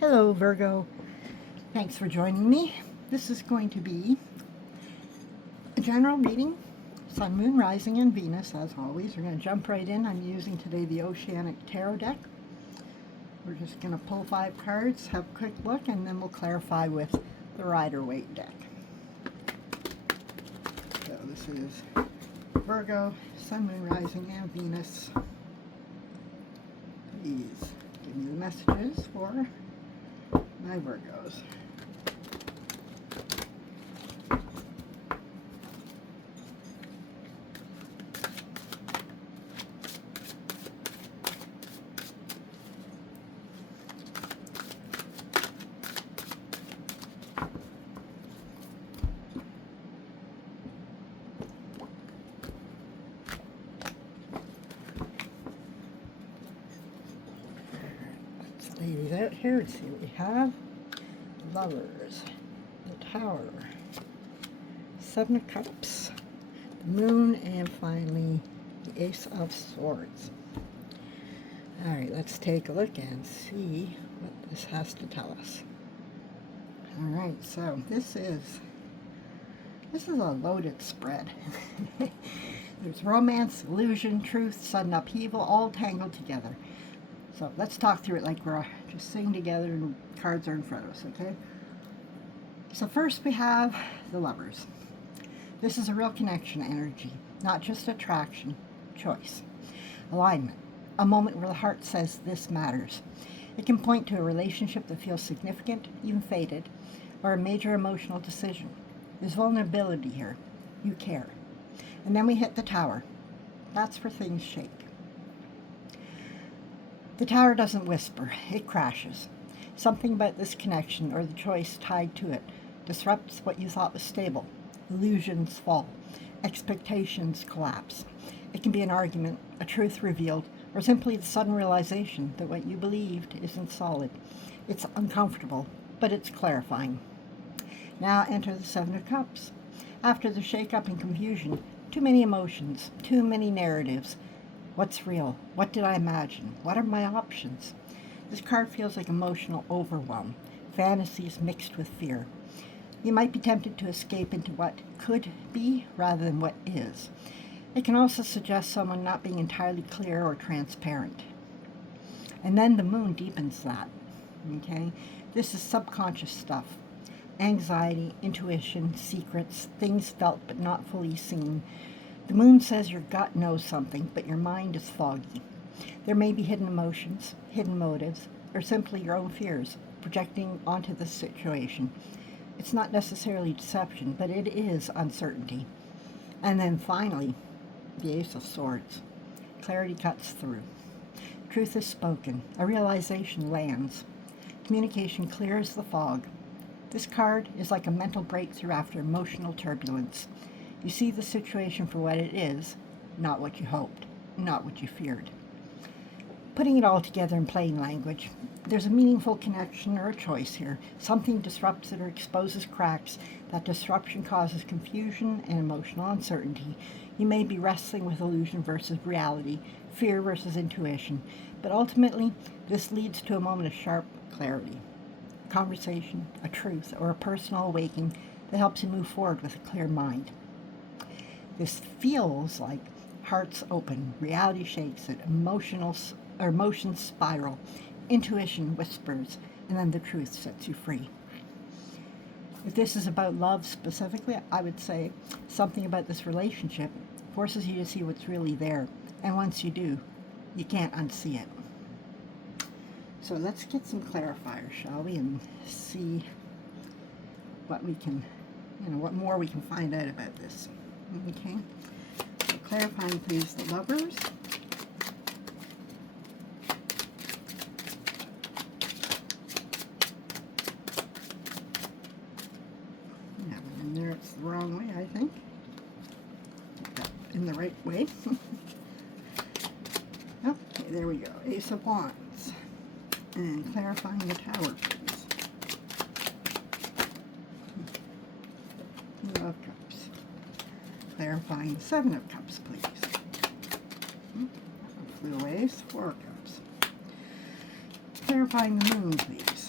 Hello, Virgo. Thanks for joining me. This is going to be a general reading, Sun, Moon, Rising, and Venus, as always. We're going to jump right in. I'm using today the Oceanic Tarot deck. We're just going to pull 5 cards, have a quick look, and then we'll clarify with the Rider-Waite deck. So this is Virgo, Sun, Moon, Rising, and Venus. Please give me the messages for my Virgos. Ladies out here, let's see what we have. Lovers, the Tower, 7 of Cups, the Moon, and finally the Ace of Swords. Alright, let's take a look and see what this has to tell us. Alright, so this is a loaded spread. There's romance, illusion, truth, sudden upheaval, all tangled together. So let's talk through it like we're just sitting together and cards are in front of us, okay? So first we have the Lovers. This is a real connection energy, not just attraction, choice, alignment, a moment where the heart says this matters. It can point to a relationship that feels significant, even fated, or a major emotional decision. There's vulnerability here. You care. And then we hit the Tower. That's where things shake. The Tower doesn't whisper, it crashes. Something about this connection, or the choice tied to it, disrupts what you thought was stable. Illusions fall. Expectations collapse. It can be an argument, a truth revealed, or simply the sudden realization that what you believed isn't solid. It's uncomfortable, but it's clarifying. Now enter the 7 of Cups. After the shake-up and confusion, too many emotions, too many narratives. What's real? What did I imagine? What are my options? This card feels like emotional overwhelm, fantasies mixed with fear. You might be tempted to escape into what could be rather than what is. It can also suggest someone not being entirely clear or transparent. And then the Moon deepens that, okay? This is subconscious stuff. Anxiety, intuition, secrets, things felt but not fully seen. The Moon says your gut knows something, but your mind is foggy. There may be hidden emotions, hidden motives, or simply your own fears projecting onto this situation. It's not necessarily deception, but it is uncertainty. And then finally, the Ace of Swords. Clarity cuts through. Truth is spoken. A realization lands. Communication clears the fog. This card is like a mental breakthrough after emotional turbulence. You see the situation for what it is, not what you hoped, not what you feared. Putting it all together in plain language, there's a meaningful connection or a choice here. Something disrupts it or exposes cracks. That disruption causes confusion and emotional uncertainty. You may be wrestling with illusion versus reality, fear versus intuition, but ultimately, this leads to a moment of sharp clarity. A conversation, a truth, or a personal awakening that helps you move forward with a clear mind. This feels like hearts open, reality shakes it, emotions spiral, intuition whispers, and then the truth sets you free. If this is about love specifically, I would say something about this relationship forces you to see what's really there. And once you do, you can't unsee it. So let's get some clarifiers, shall we, and see what we can, what more we can find out about this. Okay, so clarifying please the Lovers. Yeah, in there it's the wrong way, I think. Get that in the right way. Okay, there we go. Ace of Wands. And clarifying the Tower, please. Love Cups. Clarifying the 7 of Cups, please. Flew away. 4 of Cups. Clarifying the Moon, please.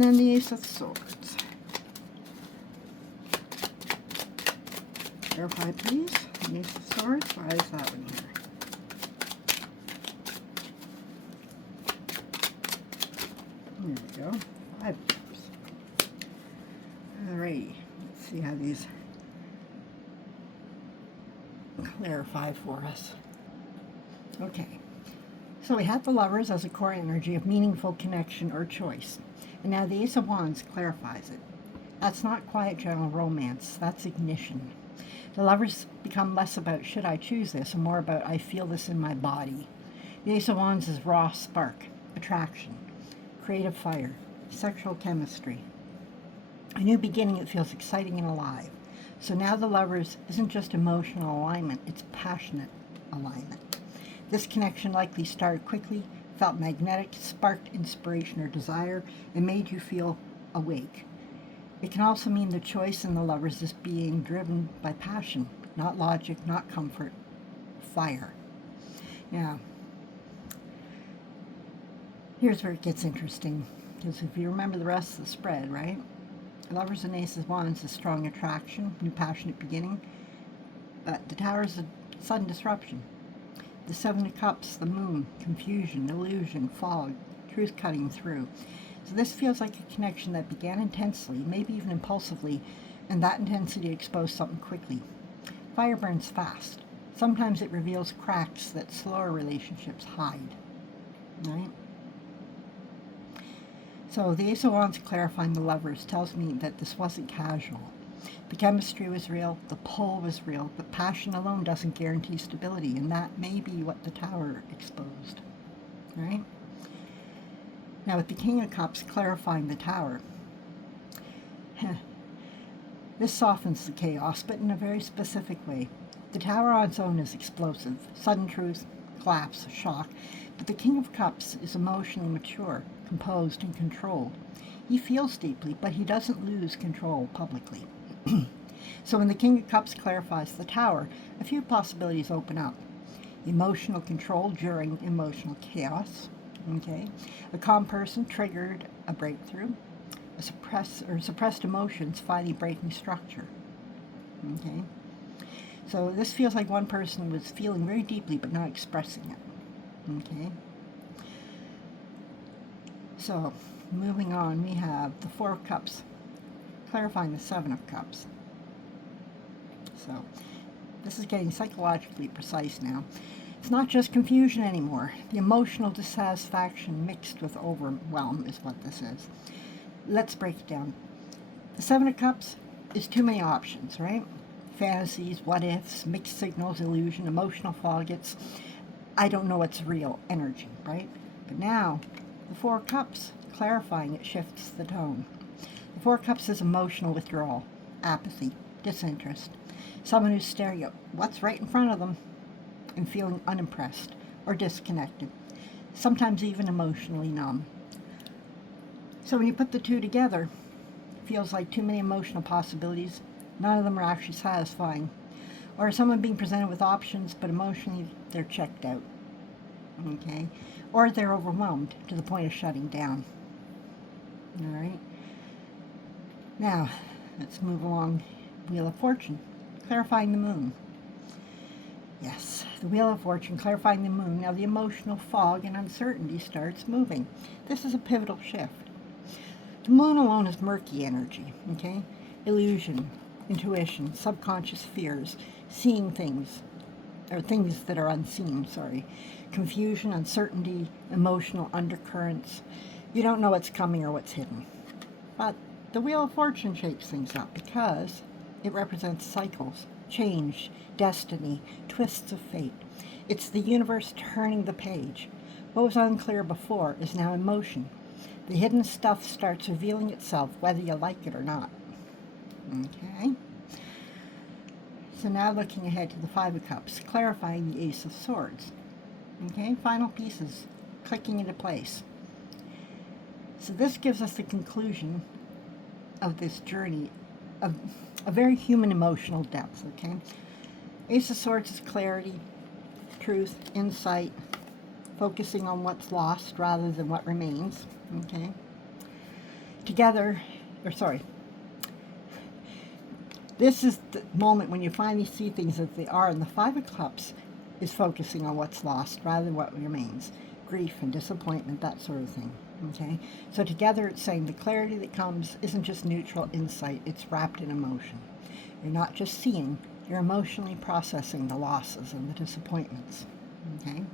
And then the Ace of Swords. Clarify, please. The Ace of Swords. Why is that one here? There we go. 5 of Cups. Alrighty. Let's see how these clarify for us. Okay. So we have the Lovers as a core energy of meaningful connection or choice. And now the Ace of Wands clarifies it. That's not quiet general romance. That's ignition. The Lovers become less about should I choose this and more about I feel this in my body. The Ace of Wands is raw spark, attraction, creative fire, sexual chemistry. A new beginning that feels exciting and alive. So now the Lovers isn't just emotional alignment, it's passionate alignment. This connection likely started quickly, felt magnetic, sparked inspiration or desire, and made you feel awake. It can also mean the choice in the Lovers is being driven by passion, not logic, not comfort, fire. Now, here's where it gets interesting, because if you remember the rest of the spread, right? Lovers and Aces of Wands is strong attraction, new passionate beginning, but the Tower is a sudden disruption. The Seven of Cups, the Moon, confusion, illusion, fog, truth cutting through. So this feels like a connection that began intensely, maybe even impulsively, and that intensity exposed something quickly. Fire burns fast. Sometimes it reveals cracks that slower relationships hide. Right? So the Ace of Wands clarifying the Lovers tells me that this wasn't casual. The chemistry was real, the pull was real, but passion alone doesn't guarantee stability, and that may be what the Tower exposed. Right? Now with the King of Cups clarifying the Tower, this softens the chaos, but in a very specific way. The Tower on its own is explosive, sudden truth, collapse, shock, but the King of Cups is emotionally mature, composed, and controlled. He feels deeply, but he doesn't lose control publicly. So when the King of Cups clarifies the Tower, a few possibilities open up. Emotional control during emotional chaos. Okay, a calm person triggered a breakthrough. Suppressed emotions finally breaking structure. Okay, so this feels like one person was feeling very deeply but not expressing it. Okay, so moving on, we have the Four of Cups clarifying the Seven of Cups. So this is getting psychologically precise now. It's not just confusion anymore. The emotional dissatisfaction mixed with overwhelm is what this is. Let's break it down. The Seven of Cups is too many options, right? Fantasies, what ifs, mixed signals, illusion, emotional fog. It's I don't know what's real energy, right? But now, the Four of Cups clarifying it shifts the tone. The Four of Cups is emotional withdrawal, apathy, disinterest. Someone who's staring at what's right in front of them and feeling unimpressed or disconnected, sometimes even emotionally numb. So when you put the two together, it feels like too many emotional possibilities. None of them are actually satisfying. Or someone being presented with options, but emotionally they're checked out. Okay? Or they're overwhelmed to the point of shutting down. All right? Now, let's move along. Wheel of Fortune, clarifying the Moon. Yes, the Wheel of Fortune clarifying the Moon. Now the emotional fog and uncertainty starts moving. This is a pivotal shift. The Moon alone is murky energy, okay? Illusion, intuition, subconscious fears, seeing things, or things that are unseen, confusion, uncertainty, emotional undercurrents. You don't know what's coming or what's hidden. But the Wheel of Fortune shakes things up because it represents cycles, change, destiny, twists of fate. It's the universe turning the page. What was unclear before is now in motion. The hidden stuff starts revealing itself, whether you like it or not. Okay? So now looking ahead to the Five of Cups, clarifying the Ace of Swords. Okay? Final pieces clicking into place. So this gives us the conclusion of this journey of a very human emotional depth, okay? Ace of Swords is clarity, truth, insight, focusing on what's lost rather than what remains, okay? together, or sorry, this is the moment when you finally see things as they are, and the Five of Cups is focusing on what's lost rather than what remains. Grief and disappointment, that sort of thing. Okay? So together it's saying the clarity that comes isn't just neutral insight, it's wrapped in emotion. You're not just seeing, you're emotionally processing the losses and the disappointments. Okay?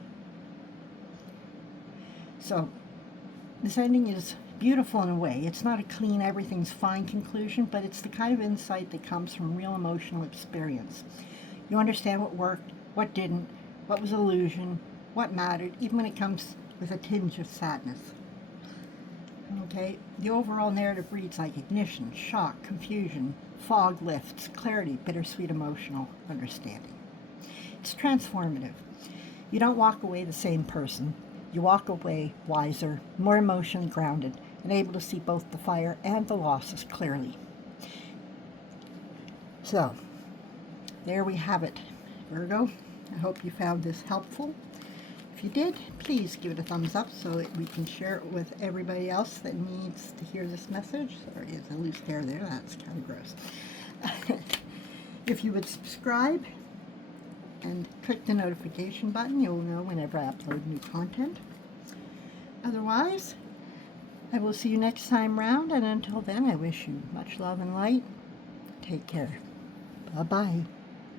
So this ending is beautiful in a way. It's not a clean, everything's fine conclusion, but it's the kind of insight that comes from real emotional experience. You understand what worked, what didn't, what was illusion, what mattered, even when it comes with a tinge of sadness. Okay, the overall narrative reads like ignition, shock, confusion, fog lifts, clarity, bittersweet emotional understanding. It's transformative. You don't walk away the same person. You walk away wiser, more emotionally grounded, and able to see both the fire and the losses clearly. So, there we have it, Virgo. I hope you found this helpful. If you did, please give it a thumbs up so that we can share it with everybody else that needs to hear this message. Sorry, there's a loose hair there. That's kind of gross. If you would subscribe and click the notification button, you'll know whenever I upload new content. Otherwise, I will see you next time round, and until then, I wish you much love and light. Take care. Bye-bye.